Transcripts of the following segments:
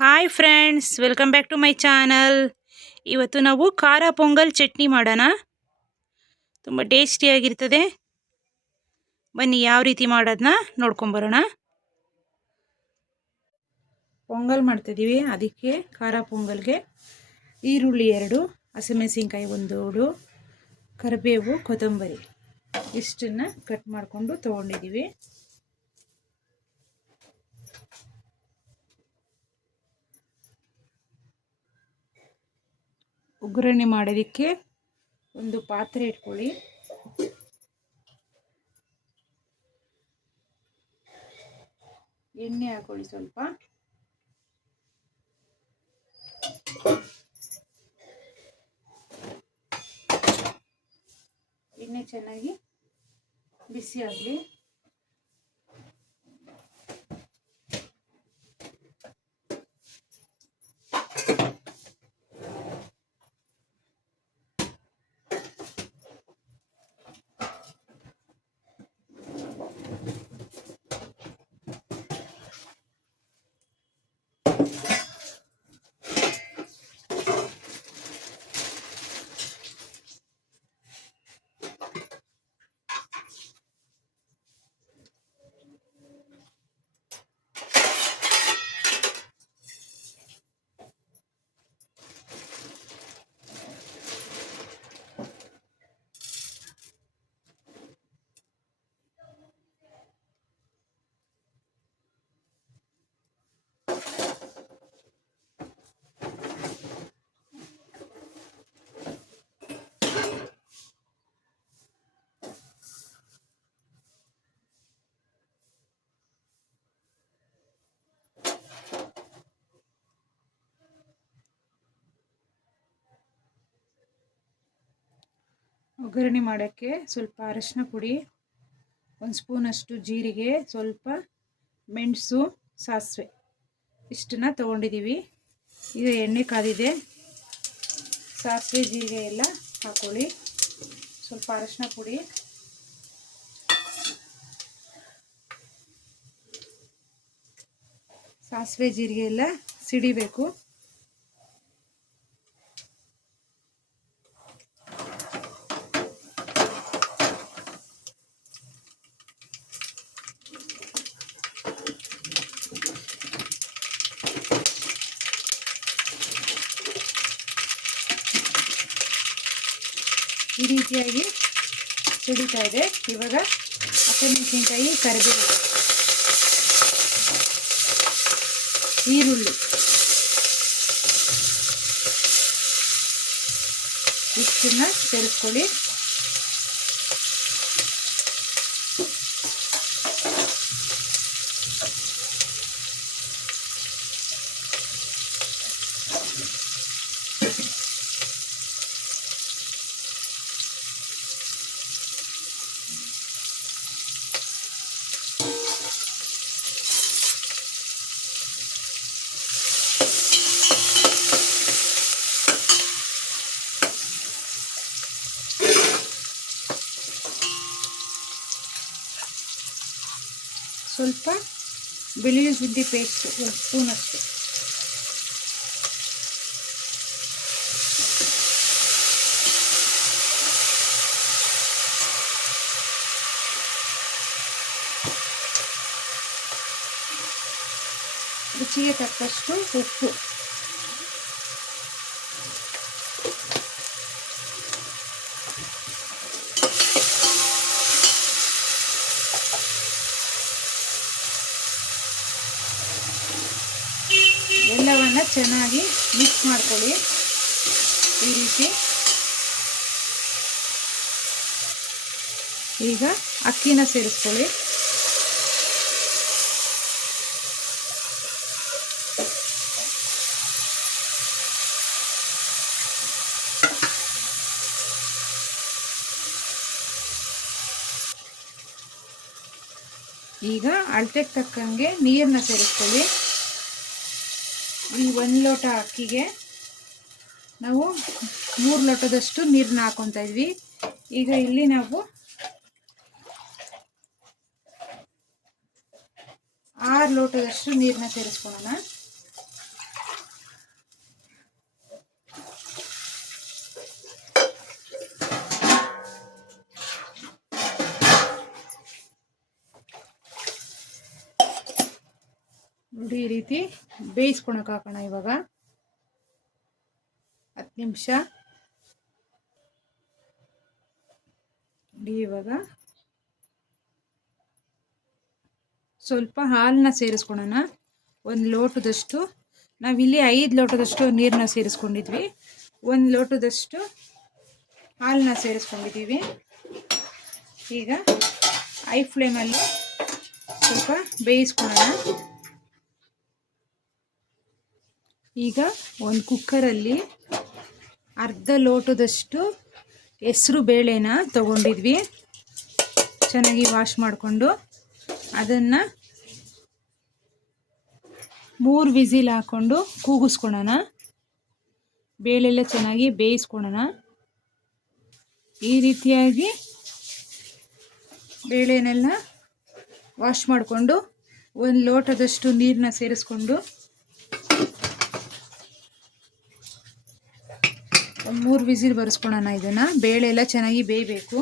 Hi friends, welcome back to my channel. ಇವತ್ತು ನಾವು ಖಾರ ಪೊಂಗಲ್ ಚಟ್ನಿ ಮಾಡೋಣ. ತುಂಬ ಟೇಸ್ಟಿಯಾಗಿರ್ತದೆ. ಬನ್ನಿ ಯಾವ ರೀತಿ ಮಾಡೋದನ್ನ ನೋಡ್ಕೊಂಬರೋಣ. ಪೊಂಗಲ್ ಮಾಡ್ತಿದ್ದೀವಿ, ಅದಕ್ಕೆ ಖಾರ ಪೊಂಗಲ್ಗೆ ಈರುಳ್ಳಿ 2, ಹಸಿಮೆಣಸಿನ್ಕಾಯಿ 1, ಕರಿಬೇವು, ಕೊತ್ತಂಬರಿ ಇಷ್ಟನ್ನು ಕಟ್ ಮಾಡಿಕೊಂಡು ತೊಗೊಂಡಿದ್ದೀವಿ. ಒಗ್ಗರಣೆ ಮಾಡೋದಕ್ಕೆ ಒಂದು ಪಾತ್ರೆ ಇಟ್ಕೊಳ್ಳಿ. ಎಣ್ಣೆ ಹಾಕೊಳ್ಳಿ ಸ್ವಲ್ಪ. ಎಣ್ಣೆ ಚೆನ್ನಾಗಿ ಬಿಸಿ ಆಗಲಿ. ಒಗ್ಗರಣೆ ಮಾಡೋಕ್ಕೆ ಸ್ವಲ್ಪ ಅರಿಶಿನ ಪುಡಿ, 1 ಸ್ಪೂನಷ್ಟು ಜೀರಿಗೆ, ಸ್ವಲ್ಪ ಮೆಣಸು, ಸಾಸಿವೆ ಇಷ್ಟನ್ನು ತೊಗೊಂಡಿದ್ದೀವಿ. ಈಗ ಎಣ್ಣೆ ಕಾದಿದೆ, ಸಾಸಿವೆ ಜೀರಿಗೆ ಎಲ್ಲ ಹಾಕೊಳ್ಳಿ. ಸ್ವಲ್ಪ ಅರಿಶಿನ ಪುಡಿ, ಸಾಸಿವೆ ಜೀರಿಗೆ ಎಲ್ಲ ಸಿಡಿಬೇಕು. ಈ ರೀತಿಯಾಗಿ ಸಿಡಿತಾ ಇದೆ. ಇವಾಗ ಹಸಿಮೆಣಸಿನ್ಕಾಯಿ, ಕರಿಬೇವು, ಈರುಳ್ಳಿ ಇಷ್ಟನ್ನ ಸೇರಿಸ್ಕೊಳ್ಳಿ. ಸ್ವಲ್ಪ ಬೆಳ್ಳುಳ್ಳಿ ಶುಂಠಿ ಪೇಸ್ಟು 1 ಸ್ಪೂನಷ್ಟು, ರುಚಿಗೆ ತಕ್ಕಷ್ಟು ಉಪ್ಪು, ಎಲ್ಲವನ್ನು ಚೆನ್ನಾಗಿ ಮಿಕ್ಸ್ ಮಾಡ್ಕೊಳ್ಳಿ. ಈ ರೀತಿ. ಈಗ ಅಕ್ಕಿನ ಸೇರಿಸ್ಕೊಳ್ಳಿ. ಈಗ ಅಳತೆಗೆ ತಕ್ಕಂಗೆ ನೀರನ್ನ ಸೇರಿಸ್ಕೊಳ್ಳಿ. ಈ 1 ಲೋಟ ಅಕ್ಕಿಗೆ ನಾವು 3 ಲೋಟದಷ್ಟು ನೀರನ್ನ ಹಾಕೊತಾ ಇದ್ವಿ. ಈಗ ಇಲ್ಲಿ ನಾವು 6 ಲೋಟದಷ್ಟು ನೀರನ್ನ ಸೇರಿಸ್ಕೊಳ್ಳೋಣ. ನೋಡಿ ಈ ರೀತಿ ಬೇಯಿಸ್ಕೊಳಕ್ಕೆ ಹಾಕೋಣ ಇವಾಗ 10 ನಿಮಿಷ. ನೋಡಿ ಇವಾಗ ಸ್ವಲ್ಪ ಹಾಲನ್ನ ಸೇರಿಸ್ಕೊಳ್ಳೋಣ. 1 ಲೋಟದಷ್ಟು, ನಾವಿಲ್ಲಿ 5 ಲೋಟದಷ್ಟು ನೀರನ್ನ ಸೇರಿಸ್ಕೊಂಡಿದ್ವಿ. 1 ಲೋಟದಷ್ಟು ಹಾಲನ್ನ ಸೇರಿಸ್ಕೊಂಡಿದ್ದೀವಿ. ಈಗ ಹೈ ಫ್ಲೇಮಲ್ಲಿ ಸ್ವಲ್ಪ ಬೇಯಿಸ್ಕೊಳ್ಳೋಣ. ಈಗ ಒಂದು ಕುಕ್ಕರಲ್ಲಿ ಅರ್ಧ ಲೋಟದಷ್ಟು ಹೆಸರು ಬೇಳೆನ ತಗೊಂಡಿದ್ವಿ. ಚೆನ್ನಾಗಿ ವಾಶ್ ಮಾಡಿಕೊಂಡು ಅದನ್ನು 3 ವಿಸಿಲ್ ಹಾಕ್ಕೊಂಡು ಕೂಗಿಸ್ಕೊಳ್ಳೋಣ. ಬೇಳೆಲ್ಲ ಚೆನ್ನಾಗಿ ಬೇಯಿಸ್ಕೊಳ್ಳೋಣ. ಈ ರೀತಿಯಾಗಿ ಬೇಳೆನೆಲ್ಲ ವಾಶ್ ಮಾಡಿಕೊಂಡು 1 ಲೋಟದಷ್ಟು ನೀರನ್ನ ಸೇರಿಸ್ಕೊಂಡು 3 ವಿಸಿಲ್ ಬರೆಸ್ಕೊಳ್ಳೋಣ. ಇದನ್ನು ಬೇಳೆ ಎಲ್ಲ ಚೆನ್ನಾಗಿ ಬೇಯಬೇಕು.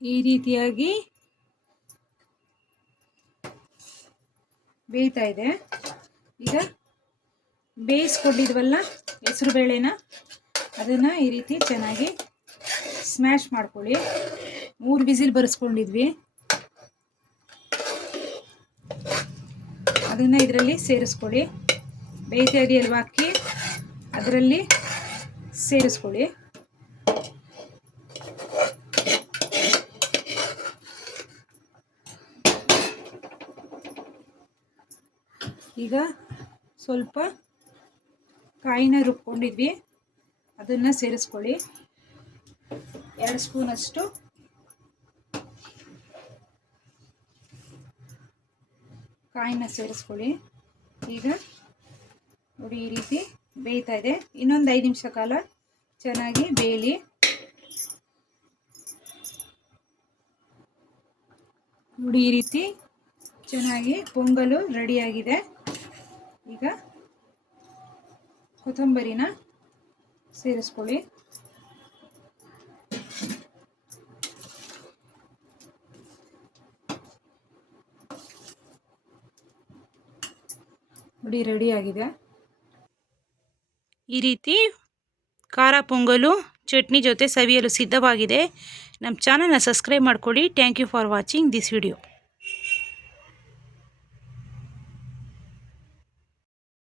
ಈ ರೀತಿಯಾಗಿ ಬೇಯ್ತಾ ಇದೆ. ಈಗ ಬೇಯಿಸ್ಕೊಂಡಿದ್ವಲ್ಲ ಹೆಸರು ಬೇಳೆನ, ಅದನ್ನು ಈ ರೀತಿ ಚೆನ್ನಾಗಿ ಸ್ಮ್ಯಾಶ್ ಮಾಡ್ಕೊಳ್ಳಿ. 3 ವಿಸಿಲ್ ಬರೆಸ್ಕೊಂಡಿದ್ವಿ, ಅದನ್ನು ಇದರಲ್ಲಿ ಸೇರಿಸ್ಕೊಳ್ಳಿ. ಬೇಯ್ತಾ ಇದೆಯಲ್ವ ಅಕ್ಕಿ, ಅದರಲ್ಲಿ ಸೇರಿಸ್ಕೊಳ್ಳಿ. ಈಗ ಸ್ವಲ್ಪ ಕಾಯಿನ ರುಬ್ಕೊಂಡಿದ್ವಿ, ಅದನ್ನು ಸೇರಿಸ್ಕೊಳ್ಳಿ. 2 ಸ್ಪೂನಷ್ಟು ಕಾಯಿನ ಸೇರಿಸ್ಕೊಳ್ಳಿ. ಈಗ ನೋಡಿ ಈ ರೀತಿ ಬೇಯ್ತಾ ಇದೆ. ಇನ್ನೊಂದು 5 ನಿಮಿಷ ಕಾಲ ಚೆನ್ನಾಗಿ ಬೇಯಲಿ. ನೋಡಿ ಈ ರೀತಿ ಚೆನ್ನಾಗಿ ಪೊಂಗಲು ರೆಡಿಯಾಗಿದೆ. ಈಗ ಕೊತ್ತಂಬರಿನ ಸೇರಿಸ್ಕೊಳ್ಳಿ. ನೋಡಿ ರೆಡಿಯಾಗಿದೆ. ಈ ರೀತಿ ಖಾರ ಪೊಂಗಲು ಚಟ್ನಿ ಜೊತೆ ಸವಿಯಲು ಸಿದ್ಧವಾಗಿದೆ. ನಮ್ಮ ಚಾನಲ್ನ ಸಬ್ಸ್ಕ್ರೈಬ್ ಮಾಡ್ಕೊಳ್ಳಿ. Thank you for watching this video.